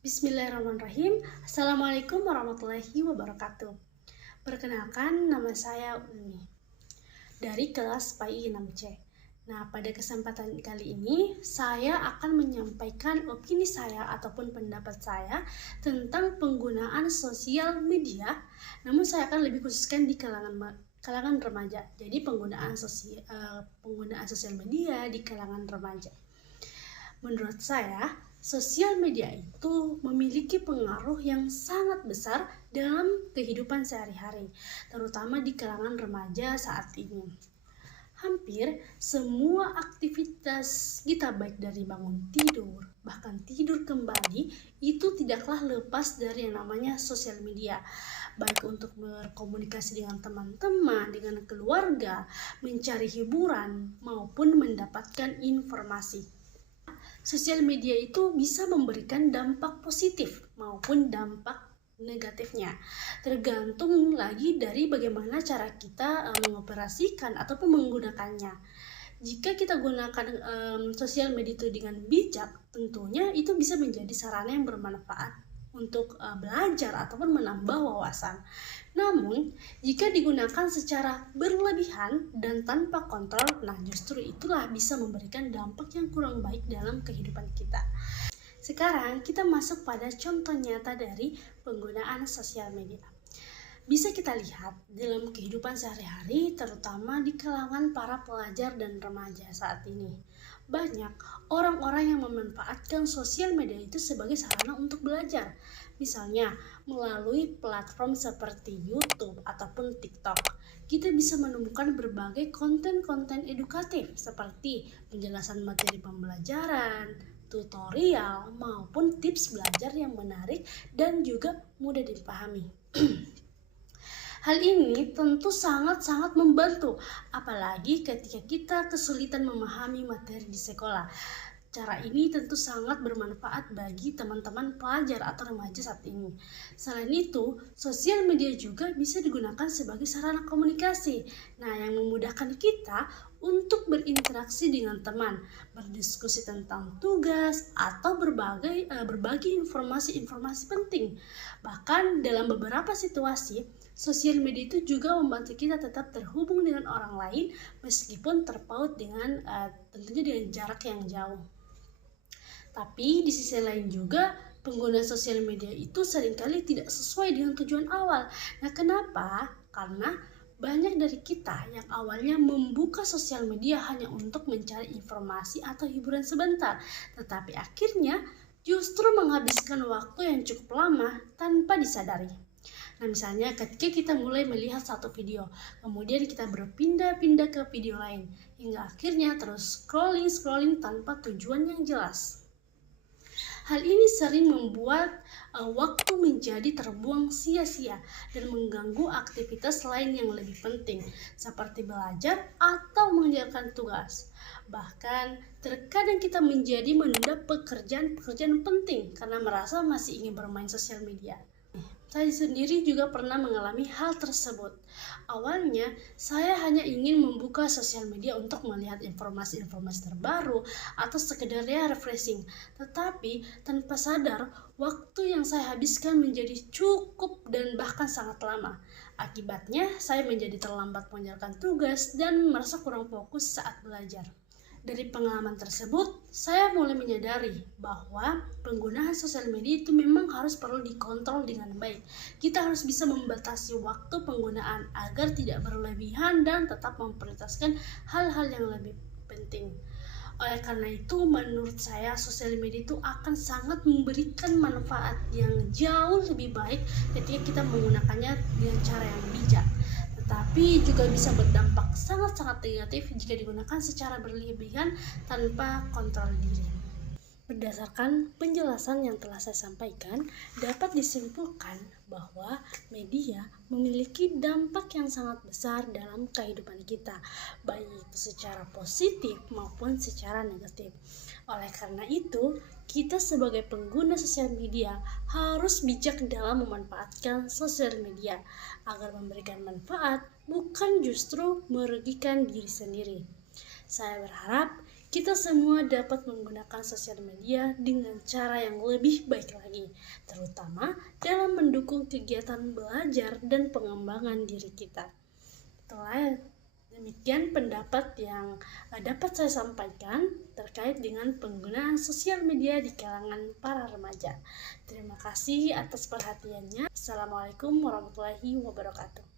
Bismillahirrahmanirrahim. Assalamualaikum warahmatullahi wabarakatuh. Perkenalkan, nama saya Uni dari kelas PAI 6C. Nah, pada kesempatan kali ini saya akan menyampaikan opini saya ataupun pendapat saya tentang penggunaan sosial media. Namun saya akan lebih khususkan di kalangan remaja. Jadi penggunaan sosial media di kalangan remaja. Menurut saya, sosial media itu memiliki pengaruh yang sangat besar dalam kehidupan sehari-hari, terutama di kalangan remaja saat ini. Hampir semua aktivitas kita, baik dari bangun tidur, bahkan tidur kembali, itu tidaklah lepas dari yang namanya sosial media. Baik untuk berkomunikasi dengan teman-teman, dengan keluarga, mencari hiburan, maupun mendapatkan informasi. Sosial media itu bisa memberikan dampak positif maupun dampak negatifnya, tergantung lagi dari bagaimana cara kita mengoperasikan ataupun menggunakannya. Jika kita gunakan sosial media itu dengan bijak, tentunya itu bisa menjadi sarana yang bermanfaat untuk belajar ataupun menambah wawasan. Namun, jika digunakan secara berlebihan dan tanpa kontrol, nah justru itulah bisa memberikan dampak yang kurang baik dalam kehidupan kita. Sekarang kita masuk pada contoh nyata dari penggunaan sosial media. Bisa kita lihat dalam kehidupan sehari-hari, terutama di kalangan para pelajar dan remaja saat ini. Banyak orang-orang yang memanfaatkan sosial media itu sebagai sarana untuk belajar. Misalnya, melalui platform seperti YouTube ataupun TikTok, kita bisa menemukan berbagai konten-konten edukatif seperti penjelasan materi pembelajaran, tutorial, maupun tips belajar yang menarik dan juga mudah dipahami. Hal ini tentu sangat-sangat membantu, apalagi ketika kita kesulitan memahami materi di sekolah. Cara ini tentu sangat bermanfaat bagi teman-teman pelajar atau remaja saat ini. Selain itu, sosial media juga bisa digunakan sebagai sarana komunikasi. Nah, yang memudahkan kita untuk berinteraksi dengan teman, berdiskusi tentang tugas, atau berbagi informasi-informasi penting. Bahkan dalam beberapa situasi, sosial media itu juga membantu kita tetap terhubung dengan orang lain meskipun terpaut dengan tentunya dengan jarak yang jauh. Tapi di sisi lain juga pengguna sosial media itu seringkali tidak sesuai dengan tujuan awal. Nah, kenapa? Karena banyak dari kita yang awalnya membuka sosial media hanya untuk mencari informasi atau hiburan sebentar, tetapi akhirnya justru menghabiskan waktu yang cukup lama tanpa disadari. Nah, misalnya ketika kita mulai melihat satu video, kemudian kita berpindah-pindah ke video lain, hingga akhirnya terus scrolling tanpa tujuan yang jelas. Hal ini sering membuat waktu menjadi terbuang sia-sia dan mengganggu aktivitas lain yang lebih penting, seperti belajar atau mengerjakan tugas. Bahkan, terkadang kita menjadi menunda pekerjaan-pekerjaan penting karena merasa masih ingin bermain sosial media. Saya sendiri juga pernah mengalami hal tersebut. Awalnya, saya hanya ingin membuka sosial media untuk melihat informasi-informasi terbaru atau sekedar refreshing. Tetapi, tanpa sadar, waktu yang saya habiskan menjadi cukup dan bahkan sangat lama. Akibatnya, saya menjadi terlambat mengerjakan tugas dan merasa kurang fokus saat belajar. Dari pengalaman tersebut, saya mulai menyadari bahwa penggunaan sosial media itu memang perlu dikontrol dengan baik. Kita harus bisa membatasi waktu penggunaan agar tidak berlebihan dan tetap memprioritaskan hal-hal yang lebih penting. Oleh karena itu, menurut saya sosial media itu akan sangat memberikan manfaat yang jauh lebih baik ketika kita menggunakannya dengan cara yang bijak. Tapi juga bisa berdampak sangat-sangat negatif jika digunakan secara berlebihan tanpa kontrol diri. Berdasarkan penjelasan yang telah saya sampaikan, dapat disimpulkan bahwa media memiliki dampak yang sangat besar dalam kehidupan kita, baik itu secara positif maupun secara negatif. Oleh karena itu, kita sebagai pengguna sosial media harus bijak dalam memanfaatkan sosial media agar memberikan manfaat, bukan justru merugikan diri sendiri. Saya berharap kita semua dapat menggunakan sosial media dengan cara yang lebih baik lagi, terutama dalam mendukung kegiatan belajar dan pengembangan diri kita. Itulah demikian pendapat yang dapat saya sampaikan terkait dengan penggunaan sosial media di kalangan para remaja. Terima kasih atas perhatiannya. Assalamualaikum warahmatullahi wabarakatuh.